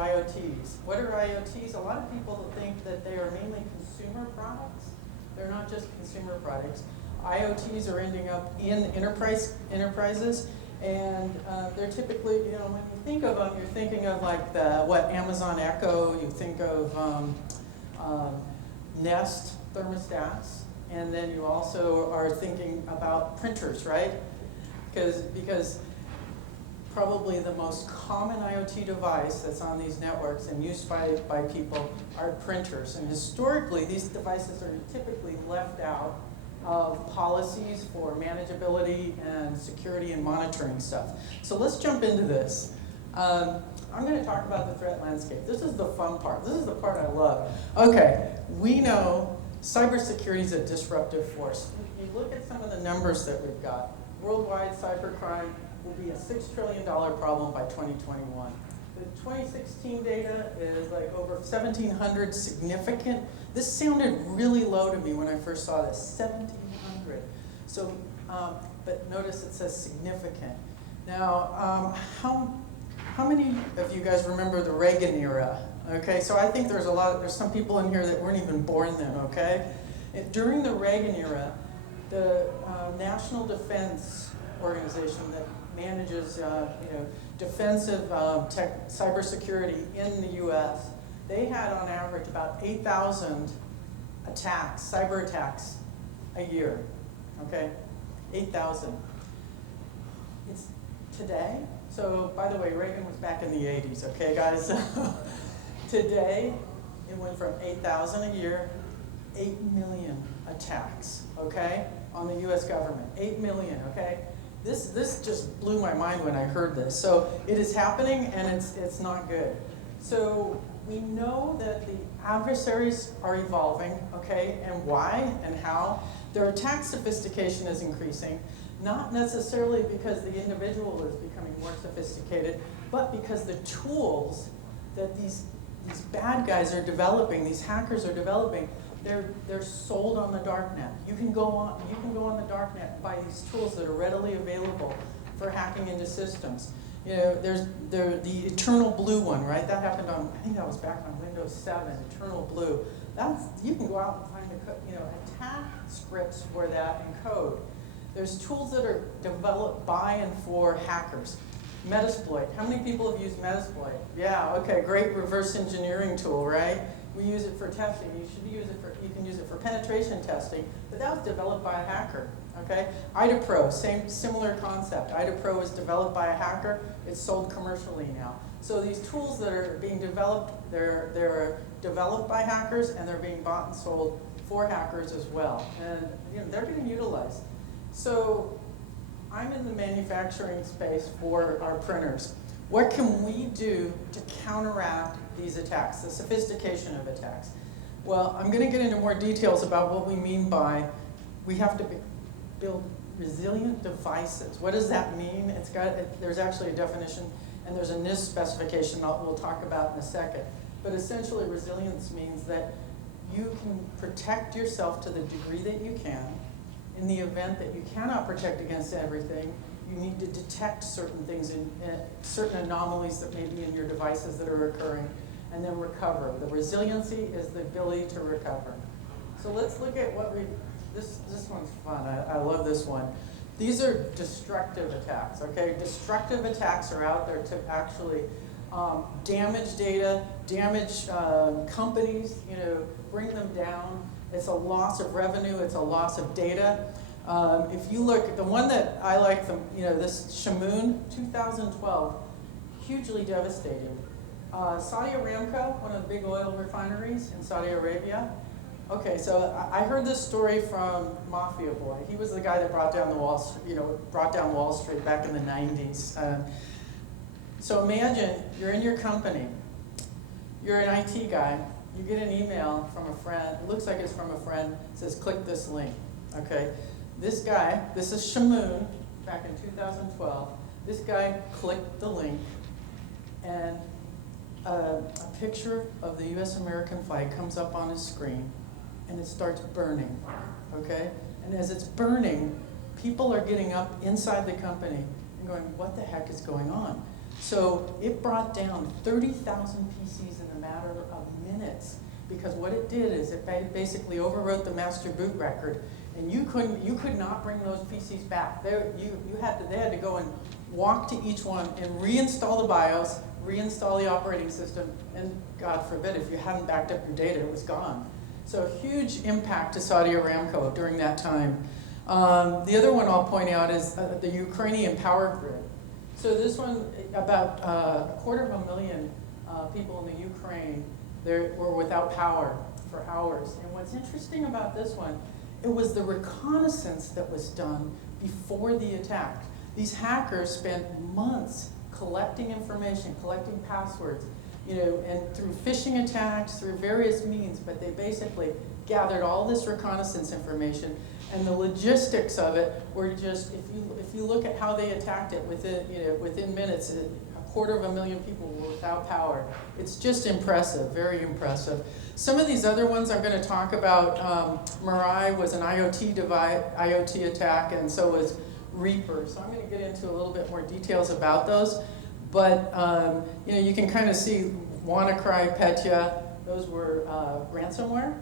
IoTs. What are IoTs? A lot of people think that they are mainly consumer products. They're not just consumer products. IoTs are ending up in enterprises, and they're typically, you know, when you think of them, you're thinking of like what Amazon Echo, you think of Nest thermostats, and then you also are thinking about printers, right? Because probably the most common IoT device that's on these networks and used by people are printers. And historically, these devices are typically left out of policies for manageability and security and monitoring stuff. So let's jump into this. I'm going to talk about the threat landscape. This is the fun part. This is the part I love. Okay, we know cybersecurity is a disruptive force. You look at some of the numbers that we've got. Worldwide cybercrime will be a $6 trillion problem by 2021. The 2016 data is like over 1,700 significant. This sounded really low to me when I first saw this, 1,700. So, but notice it says significant. Now, how many of you guys remember the Reagan era? Okay, so I think there's some people in here that weren't even born then, okay? During the Reagan era, the National Defense Organization that manages defensive cybersecurity in the US, they had on average about 8,000 attacks, cyber attacks a year, okay? 8,000. It's today, so by the way, Reagan was back in the 80s, okay guys? Today, it went from 8,000 a year, 8 million attacks, okay, on the US government, 8 million, okay? This just blew my mind when I heard this. So it is happening and it's not good. So we know that the adversaries are evolving, okay, and why and how. Their attack sophistication is increasing, not necessarily because the individual is becoming more sophisticated, but because the tools that these bad guys are developing, these hackers are developing, they're sold on the darknet. You can go on the darknet and buy these tools that are readily available for hacking into systems. You know, there's the Eternal Blue one, right? That happened on, I think that was back on Windows 7, Eternal Blue. You can go out and find attack scripts for that in code. There's tools that are developed by and for hackers. Metasploit. How many people have used Metasploit? Yeah, okay, great reverse engineering tool, right? We use it for testing. You can use it for penetration testing, but that was developed by a hacker, okay? IDAPRO, similar concept. IDAPRO was developed by a hacker. It's sold commercially now. So these tools that are being developed, they're developed by hackers and they're being bought and sold for hackers as well. And you know, they're getting utilized. So I'm in the manufacturing space for our printers. What can we do to counteract these attacks, the sophistication of attacks? Well, I'm going to get into more details about what we mean by we have to build resilient devices. What does that mean? There's actually a definition, and there's a NIST specification we'll talk about in a second. But essentially, resilience means that you can protect yourself to the degree that you can. In the event that you cannot protect against everything, you need to detect certain things, certain anomalies that may be in your devices that are occurring, and then recover. The resiliency is the ability to recover. So let's look at this one's fun. I love this one. These are destructive attacks, okay? Destructive attacks are out there to actually damage data, damage companies, bring them down. It's a loss of revenue, it's a loss of data. If you look at the one that I like, this Shivaun, 2012, hugely devastating. Saudi Aramco, one of the big oil refineries in Saudi Arabia. Okay, so I heard this story from Mafia Boy. He was the guy that brought down Wall Street back in the 90s. So imagine you're in your company, you're an IT guy, you get an email from a friend, it looks like it's from a friend, it says click this link, okay? This guy, this is Shivaun, back in 2012, this guy clicked the link and a picture of the US American flag comes up on his screen and it starts burning, okay? And as it's burning, people are getting up inside the company and going, what the heck is going on? So it brought down 30,000 PCs in a matter of minutes, because what it did is it basically overwrote the master boot record, and you could not bring those PCs back. They had to go and walk to each one and reinstall the BIOS, reinstall the operating system, and God forbid, if you hadn't backed up your data, it was gone. So huge impact to Saudi Aramco during that time. The other one I'll point out is the Ukrainian power grid. So this one, about 250,000 people in the Ukraine were without power for hours. And what's interesting about this one, it was the reconnaissance that was done before the attack. These hackers spent months collecting information, collecting passwords, and through phishing attacks, through various means, but they basically gathered all this reconnaissance information, and the logistics of it were just, if you look at how they attacked it, within minutes, 250,000 people were without power. It's just impressive, very impressive. Some of these other ones I'm going to talk about, Mirai was an IoT attack, and so was Reaper. So I'm going to get into a little bit more details about those. But you can kind of see WannaCry, Petya, those were ransomware.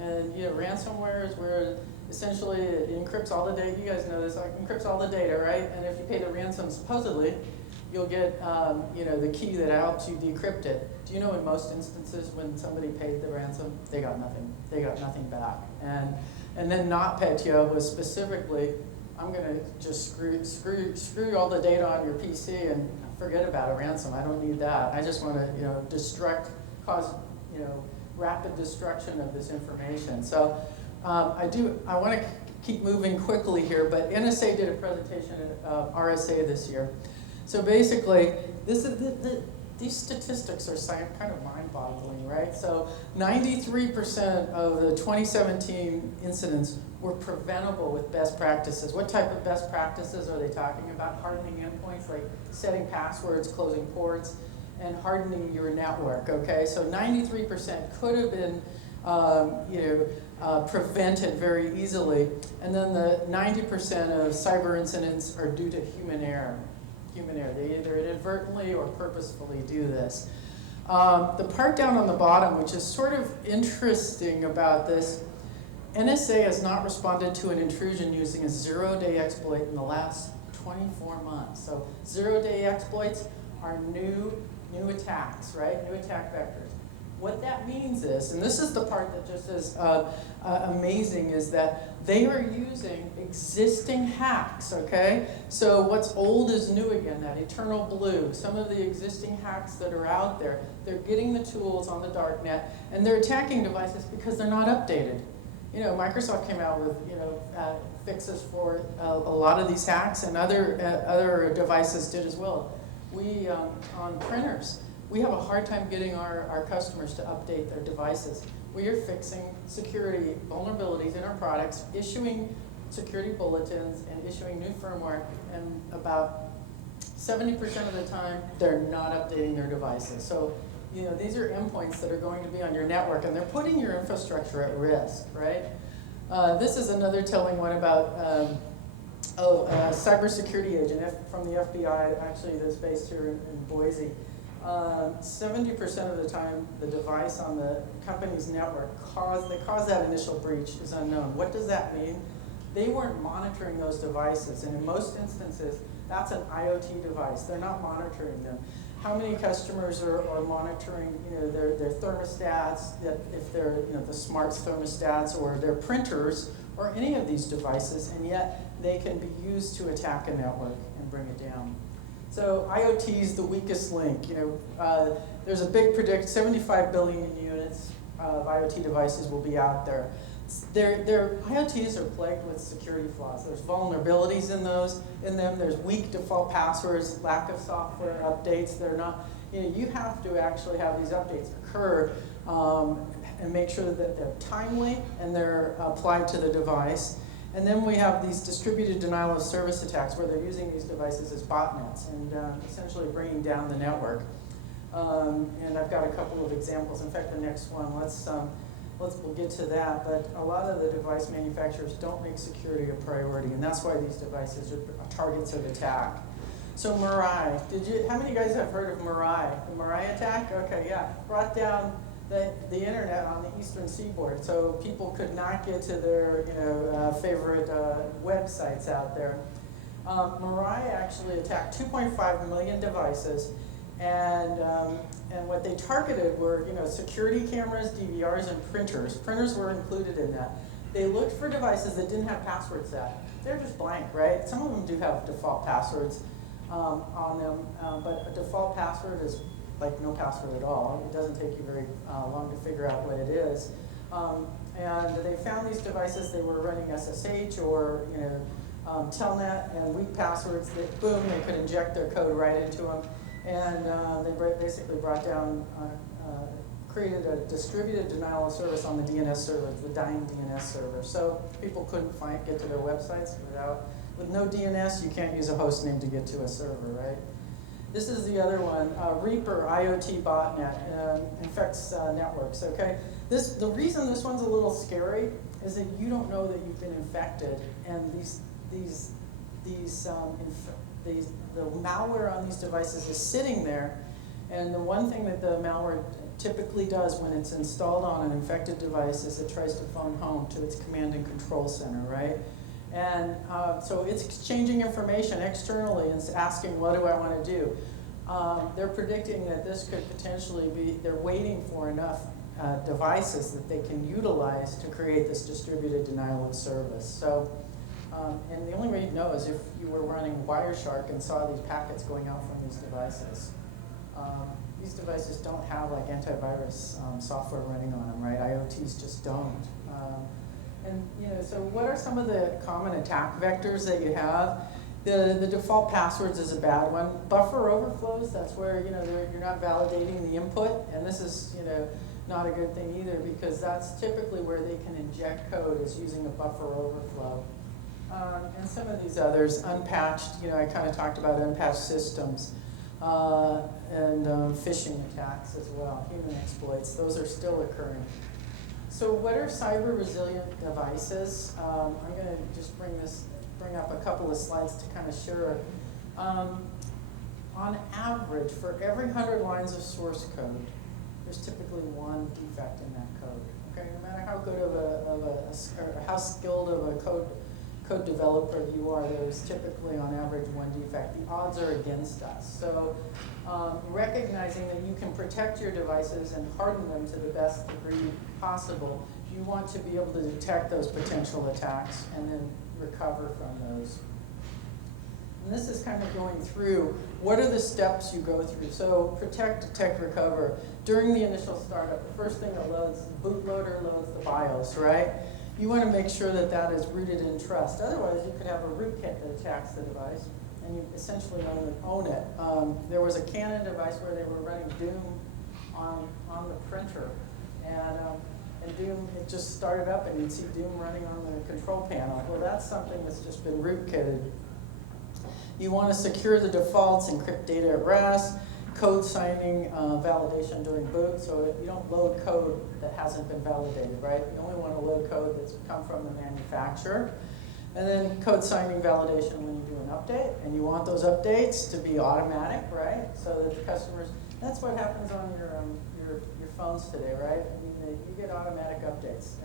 And ransomware is where essentially it encrypts all the data. You guys know this, it encrypts all the data, right? And if you pay the ransom, supposedly, you'll get the key that helps you decrypt it. Do you know in most instances when somebody paid the ransom, they got nothing. They got nothing back. And then NotPetya was specifically, I'm going to just screw all the data on your PC and forget about a ransom. I don't need that. I just want to cause rapid destruction of this information. So I want to keep moving quickly here, but NSA did a presentation at RSA this year. So basically, these statistics are kind of mind-boggling, right? So 93% of the 2017 incidents were preventable with best practices. What type of best practices are they talking about? Hardening endpoints, like setting passwords, closing ports, and hardening your network, okay? So 93% could have been prevented very easily. And then the 90% of cyber incidents are due to human error. They either inadvertently or purposefully do this. The part down on the bottom, which is sort of interesting about this, NSA has not responded to an intrusion using a zero-day exploit in the last 24 months. So zero-day exploits are new attacks, right? New attack vectors. What that means is, and this is the part that just is amazing, is that they are using existing hacks, okay? So what's old is new again, that eternal blue. Some of the existing hacks that are out there, they're getting the tools on the dark net, and they're attacking devices because they're not updated. Microsoft came out with, fixes for a lot of these hacks, and other devices did as well. We, on printers, we have a hard time getting our customers to update their devices. We are fixing security vulnerabilities in our products, issuing security bulletins, and issuing new firmware, and about 70% of the time, they're not updating their devices. So, these are endpoints that are going to be on your network, and they're putting your infrastructure at risk, right? This is another telling one about a cybersecurity agent from the FBI, actually that's based here in Boise. 70% of the time, the device on the company's network caused that initial breach is unknown. What does that mean? They weren't monitoring those devices, and in most instances, that's an IoT device. They're not monitoring them. How many customers are monitoring, their thermostats, that if they're, the smart thermostats, or their printers, or any of these devices, and yet they can be used to attack a network and bring it down. So IoT is the weakest link. There's a big 75 billion units of IoT devices will be out there. Their IoTs are plagued with security flaws. There's vulnerabilities in them. There's weak default passwords, lack of software updates. They're not. You have to actually have these updates occur and make sure that they're timely and they're applied to the device. And then we have these distributed denial of service attacks where they're using these devices as botnets and essentially bringing down the network. And I've got a couple of examples. In fact, the next one, we'll get to that. But a lot of the device manufacturers don't make security a priority, and that's why these devices are targets of attack. So Mirai, how many of you guys have heard of Mirai? The Mirai attack? Okay, yeah. Brought down the internet on the eastern seaboard, so people could not get to their favorite websites out there. Mirai actually attacked 2.5 million devices, and what they targeted were security cameras, DVRs, and printers. Printers were included in that. They looked for devices that didn't have passwords set. They're just blank, right? Some of them do have default passwords on them, but a default password is like no password at all. It doesn't take you very long to figure out what it is. And they found these devices, they were running SSH or Telnet and weak passwords that, boom, they could inject their code right into them. And they basically brought down, created a distributed denial of service on the DNS server, the dying DNS server. So people couldn't get to their websites with no DNS, you can't use a host name to get to a server, right? This is the other one, Reaper IoT botnet, infects networks, okay? The reason this one's a little scary is that you don't know that you've been infected, and the malware on these devices is sitting there, and the one thing that the malware typically does when it's installed on an infected device is it tries to phone home to its command and control center, right? And so it's exchanging information externally and asking, what do I want to do? They're predicting that this could potentially be, they're waiting for enough devices that they can utilize to create this distributed denial of service. So, and the only way you'd know is if you were running Wireshark and saw these packets going out from these devices. These devices don't have like antivirus software running on them, right? IoTs just don't. So what are some of the common attack vectors that you have? The default passwords is a bad one. Buffer overflows, that's where you're not validating the input, and this is not a good thing either, because that's typically where they can inject code, is using a buffer overflow. And some of these others, unpatched, I kind of talked about unpatched systems, and phishing attacks as well, human exploits, those are still occurring. So what are cyber resilient devices? I'm going to just bring up a couple of slides to kind of share. On average, for every 100 lines of source code, there's typically one defect in that code. Okay, no matter how good or how skilled of a code developer you are, there's typically on average one defect. The odds are against us. So recognizing that you can protect your devices and harden them to the best degree possible, you want to be able to detect those potential attacks and then recover from those. And this is kind of going through, what are the steps you go through? So protect, detect, recover. During the initial startup, the first thing that loads, the bootloader loads the BIOS, right? You want to make sure that that is rooted in trust. Otherwise, you could have a rootkit that attacks the device, and you essentially own it. There was a Canon device where they were running Doom on the printer, and Doom, it just started up, and you'd see Doom running on the control panel. Well, that's something that's just been rootkitted. You want to secure the defaults, encrypt data at rest, code signing, validation during boot, so you don't load code that hasn't been validated, right? You only want to load code that's come from the manufacturer. And then code signing validation when you do an update, and you want those updates to be automatic, right? So that the customers, that's what happens on your phones today, right? You get automatic updates,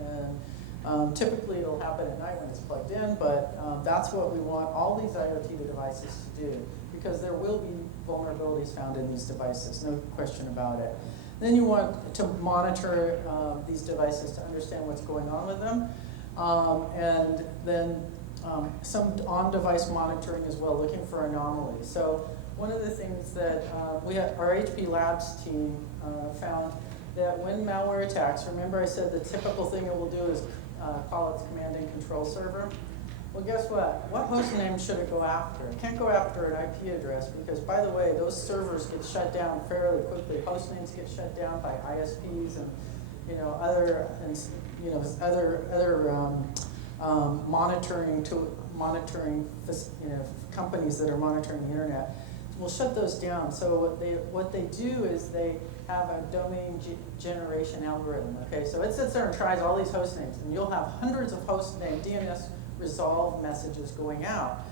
and typically it'll happen at night when it's plugged in, but that's what we want all these IoT devices to do, because there will be vulnerabilities found in these devices, no question about it. Then you want to monitor these devices to understand what's going on with them, and then some on-device monitoring as well, looking for anomalies. So one of the things that our HP Labs team found that when malware attacks, remember I said the typical thing it will do is call its command and control server. Well, guess what? What host name should it go after? It can't go after an IP address because, by the way, those servers get shut down fairly quickly. Host names get shut down by ISPs and other monitoring companies that are monitoring the internet. We'll shut those down. So what they do is they have a domain generation algorithm. Okay, so it sits there and tries all these host names, and you'll have hundreds of host name DNS resolve messages going out.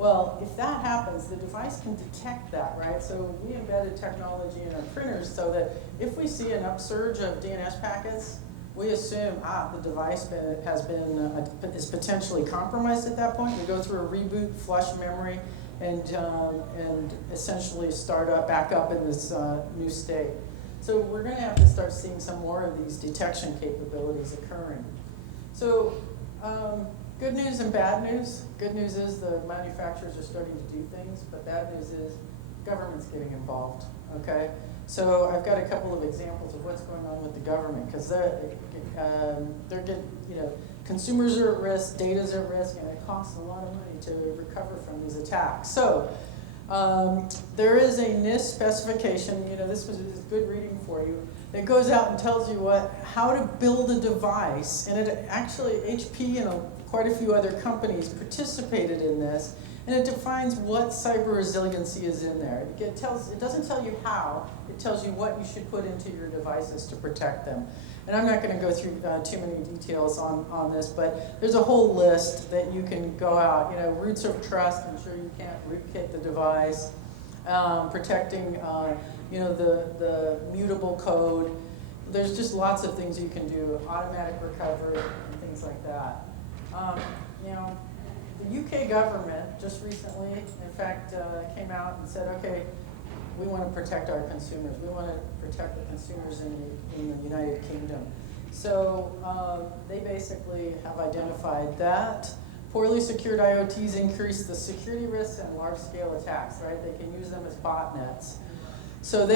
Well, if that happens, the device can detect that, right? So we embedded technology in our printers so that if we see an upsurge of DNS packets, we assume, the device is potentially compromised at that point. We go through a reboot, flush memory, and essentially start back up in this new state. So we're going to have to start seeing some more of these detection capabilities occurring. So good news and bad news. Good news is the manufacturers are starting to do things, but bad news is government's getting involved, okay? So I've got a couple of examples of what's going on with the government, because they're getting, consumers are at risk, data's at risk, and it costs a lot of money to recover from these attacks. So there is a NIST specification, this was good reading for you, that goes out and tells you how to build a device, and it actually, HP and quite a few other companies participated in this, and it defines what cyber resiliency is in there. It doesn't tell you how, it tells you what you should put into your devices to protect them. And I'm not going to go through too many details on this, but there's a whole list that you can go out. Roots of trust, ensure you can't rootkit the device, protecting the mutable code. There's just lots of things you can do, automatic recovery and things like that. The UK government just recently, in fact, came out and said, okay, we want to protect our consumers. We want to protect the consumers in the United Kingdom. So they basically have identified that poorly secured IoTs increase the security risks and large-scale attacks, right? They can use them as botnets. So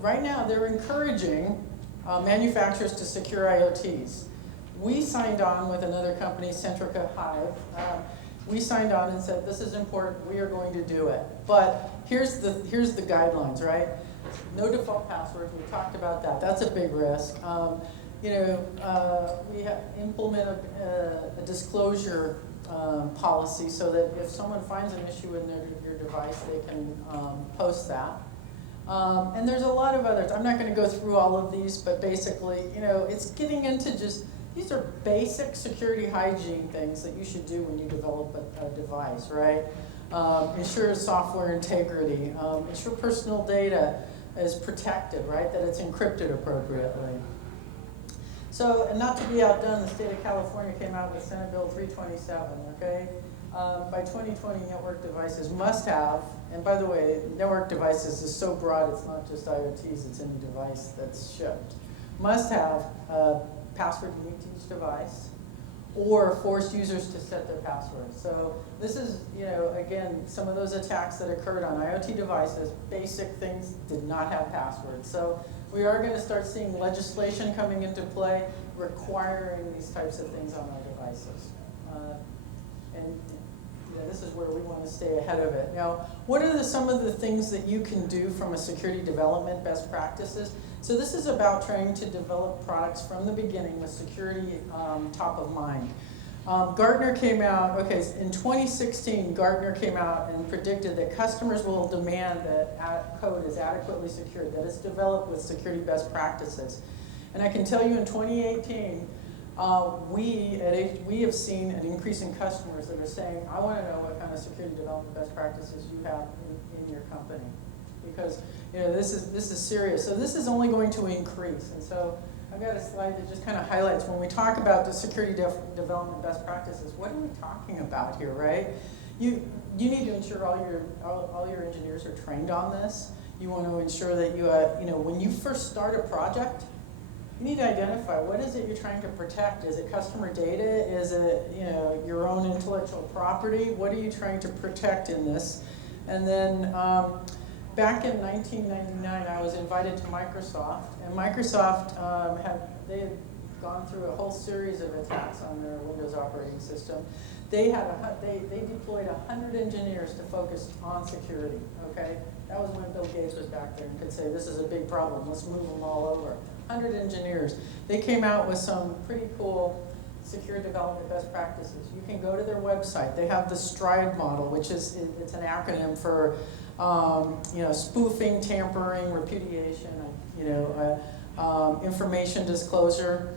right now they're encouraging manufacturers to secure IoTs. We signed on with another company, Centrica Hive. We signed on and said, this is important, we are going to do it. But here's the guidelines, right? No default passwords, we talked about that. That's a big risk. We implement a disclosure policy so that if someone finds an issue in your device, they can post that. And there's a lot of others. I'm not going to go through all of these, but basically, it's getting into these are basic security hygiene things that you should do when you develop a device, right? Ensure software integrity, ensure personal data is protected, right? That it's encrypted appropriately. So, and not to be outdone, the state of California came out with Senate Bill 327, okay? By 2020, network devices must have, and by the way, network devices is so broad, it's not just IoTs, it's any device that's shipped, must have password unique to each device, or force users to set their password. So this is, again, some of those attacks that occurred on IoT devices, basic things did not have passwords. So we are going to start seeing legislation coming into play requiring these types of things on our devices. And this is where we want to stay ahead of it. Now, what are some of the things that you can do from a security development best practices? So this is about trying to develop products from the beginning with security top of mind. Gartner came out, in 2016, Gartner came out and predicted that customers will demand that code is adequately secured, that it's developed with security best practices. And I can tell you in 2018, we have seen an increase in customers that are saying, I want to know what kind of security development best practices you have in your company. Because this is serious. So this is only going to increase. And so I've got a slide that just kind of highlights when we talk about the security development best practices, what are we talking about here, right? You need to ensure all your engineers are trained on this. You want to ensure that when you first start a project, you need to identify what is it you're trying to protect. Is it customer data? Is it your own intellectual property? What are you trying to protect in this? And then back in 1999, I was invited to Microsoft, and Microsoft had gone through a whole series of attacks on their Windows operating system. They deployed 100 engineers to focus on security. Okay, that was when Bill Gates was back there and could say, "This is a big problem. Let's move them all over." 100 engineers. They came out with some pretty cool secure development best practices. You can go to their website. They have the STRIDE model, which it's an acronym for spoofing, tampering, repudiation, information disclosure.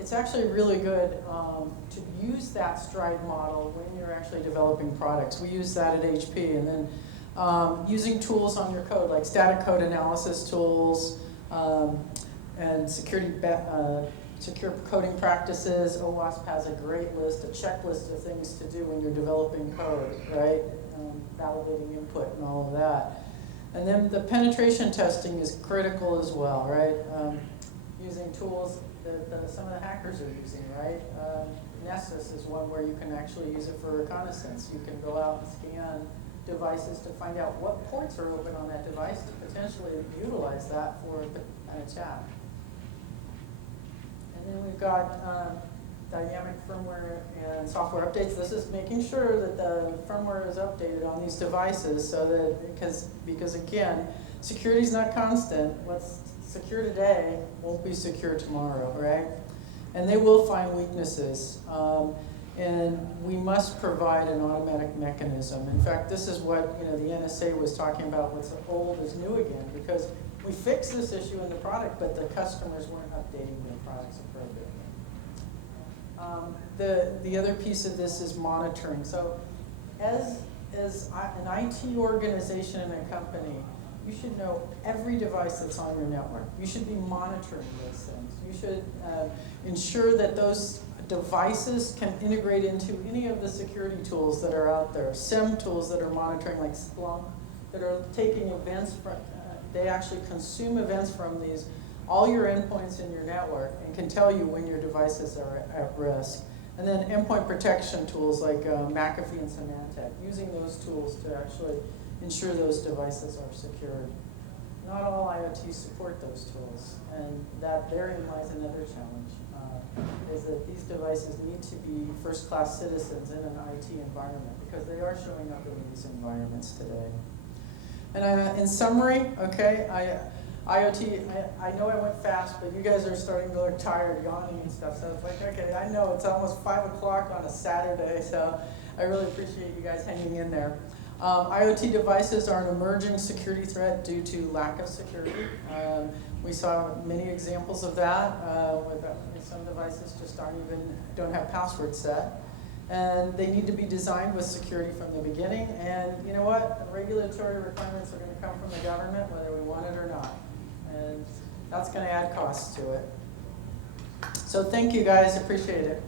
it's actually really good to use that stride model when you're actually developing products. We use that at HP, and then using tools on your code, like static code analysis tools, and secure coding practices. OWASP has a great list, a checklist of things to do when you're developing code, right? Validating input and all of that. And then the penetration testing is critical as well, right? Using tools that some of the hackers are using, right? Nessus is one where you can actually use it for reconnaissance. You can go out and scan devices to find out what ports are open on that device to potentially utilize that for an attack. And then we've got dynamic firmware and software updates. This is making sure that the firmware is updated on these devices, so that because again, security is not constant. What's secure today won't be secure tomorrow, right? And they will find weaknesses. And we must provide an automatic mechanism. In fact, this is what the NSA was talking about, what's old is new again, because we fixed this issue in the product, but the customers weren't updating their products appropriately. The other piece of this is monitoring. So as an IT organization in a company, you should know every device that's on your network. You should be monitoring those things. You should ensure that those devices can integrate into any of the security tools that are out there. SIEM tools that are monitoring, like Splunk, that are taking events from, they actually consume events from these, all your endpoints in your network, and can tell you when your devices are at risk. And then endpoint protection tools like McAfee and Symantec, using those tools to actually ensure those devices are secured. Not all IoTs support those tools, and that therein lies another challenge, is that these devices need to be first-class citizens in an IT environment, because they are showing up in these environments today. And in summary, okay, IoT, I know I went fast, but you guys are starting to look tired, yawning and stuff, so it's like, okay, I know it's almost 5 o'clock on a Saturday, so I really appreciate you guys hanging in there. IoT devices are an emerging security threat due to lack of security. We saw many examples of that, with some devices just don't have passwords set. And they need to be designed with security from the beginning. And you know what? Regulatory requirements are going to come from the government, whether we want it or not. And that's going to add costs to it. So thank you guys, appreciate it.